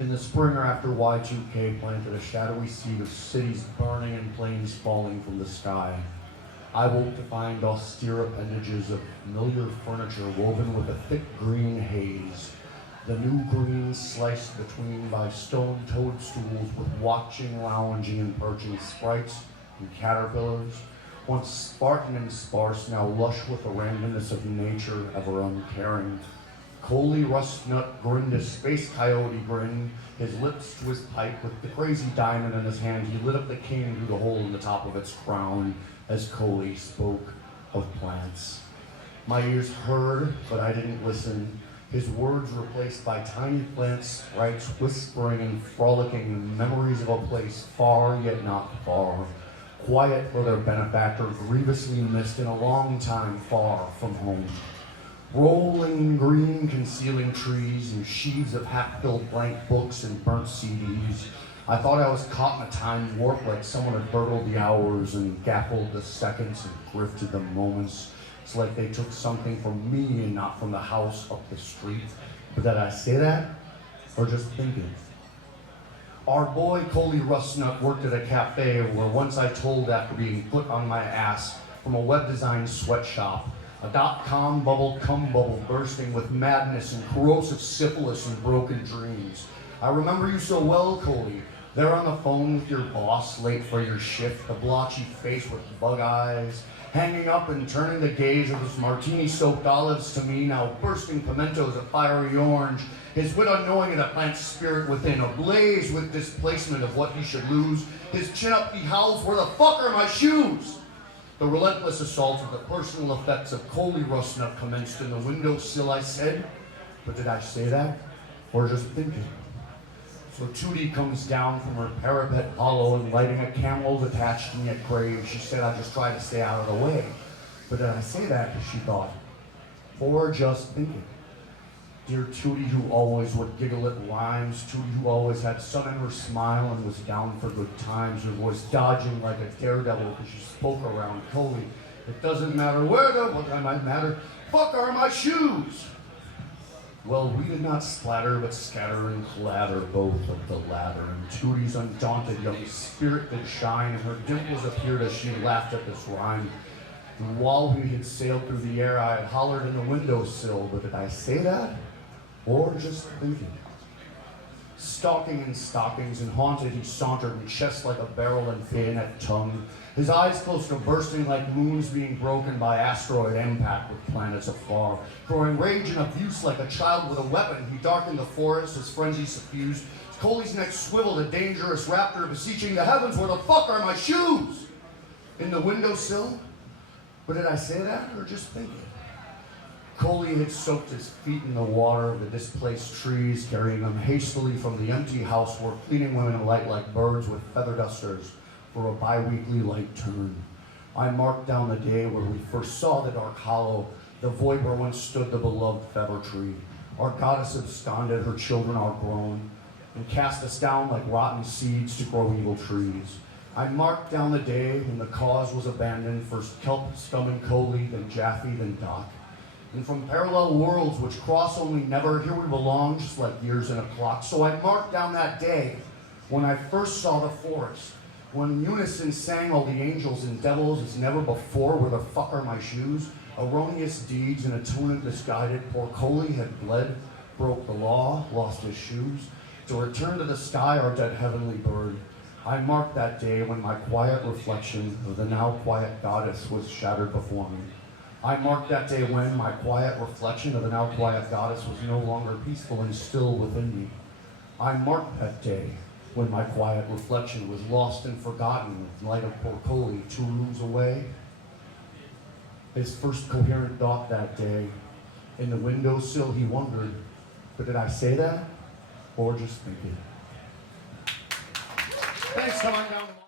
In the spring or after Y2K planted a shadowy seed of cities burning and planes falling from the sky. I woke to find austere appendages of familiar furniture woven with a thick green haze. The new green sliced between by stone toadstools with watching, lounging, and perching sprites and caterpillars, once Spartan and sparse, now lush with the randomness of nature, ever uncaring. Coley Rustnut grinned a space coyote grin, his lips to his pipe with the crazy diamond in his hand. He lit up the cane through the hole in the top of its crown as Coley spoke of plants. My ears heard, but I didn't listen. His words replaced by tiny plant sprites whispering and frolicking memories of a place far yet not far, quiet for their benefactor, grievously missed in a long time far from home. Rolling green concealing trees and sheaves of half-filled blank books and burnt CDs. I thought I was caught in a time warp, like someone had burgled the hours and gaffled the seconds and grifted the moments. It's like they took something from me and not from the house up the street. But did I say that, or just thinking? Our boy Coley Rustnut worked at a cafe where once I told after being put on my ass from a web design sweatshop, a dot-com bubble cum bubble bursting with madness and corrosive syphilis and broken dreams. I remember you so well, Coley. There on the phone with your boss, late for your shift, the blotchy face with bug eyes, hanging up and turning the gaze of his martini-soaked olives to me, now bursting pimentos of fiery orange, his wit unknowing of the plant spirit within, ablaze with displacement of what he should lose. His chin up, he howls, "Where the fuck are my shoes?" The relentless assault of the personal effects of Coley Rustnut commenced in the windowsill, I said. But did I say that, or just thinking? So Tootie comes down from her parapet hollow and lighting a Camel attached to me at grave. She said I just tried to stay out of the way. But did I say that, she thought, or just thinking? Dear Tootie, who always would giggle at rhymes, Tootie, who always had sun in her smile and was down for good times, her voice dodging like a daredevil because she spoke around Coley. It doesn't matter where though, what I might matter. Fuck are my shoes? Well, we did not splatter, but scatter and clatter both of the latter, and Tootie's undaunted young spirit did shine, and her dimples appeared as she laughed at this rhyme. And while we had sailed through the air, I had hollered in the windowsill, but did I say that? Or just thinking? Stalking in stockings and haunted, he sauntered in chest like a barrel and bayonet tongue, his eyes close to bursting like moons being broken by asteroid impact with planets afar. Growing rage and abuse like a child with a weapon, he darkened the forest, his frenzy suffused. Coley's neck swiveled, a dangerous raptor beseeching the heavens, "Where the fuck are my shoes?" In the windowsill? But did I say that, or just think it? Coley had soaked his feet in the water of the displaced trees, carrying them hastily from the empty house where cleaning women alight like birds with feather dusters for a bi-weekly light turn. I marked down the day where we first saw the dark hollow, the void where once stood the beloved feather tree. Our goddess absconded, her children are grown, and cast us down like rotten seeds to grow evil trees. I marked down the day when the cause was abandoned, first Kelp, Scum, and Coley, then Jaffe, then Doc. And from parallel worlds which cross only never, here we belong, just like years in a clock. So I marked down that day when I first saw the forest, when unison sang all the angels and devils as never before, "Where the fuck are my shoes?" Erroneous deeds and atonement misguided, poor Coley had bled, broke the law, lost his shoes, to return to the sky our dead heavenly bird. I marked that day when my quiet reflection of the now quiet goddess was shattered before me. I marked that day when my quiet reflection of the now quiet goddess was no longer peaceful and still within me. I marked that day when my quiet reflection was lost and forgotten with light of poor Coley 2 rooms away. His first coherent thought that day, in the windowsill he wondered, but did I say that, or just think it? Thanks, come on down.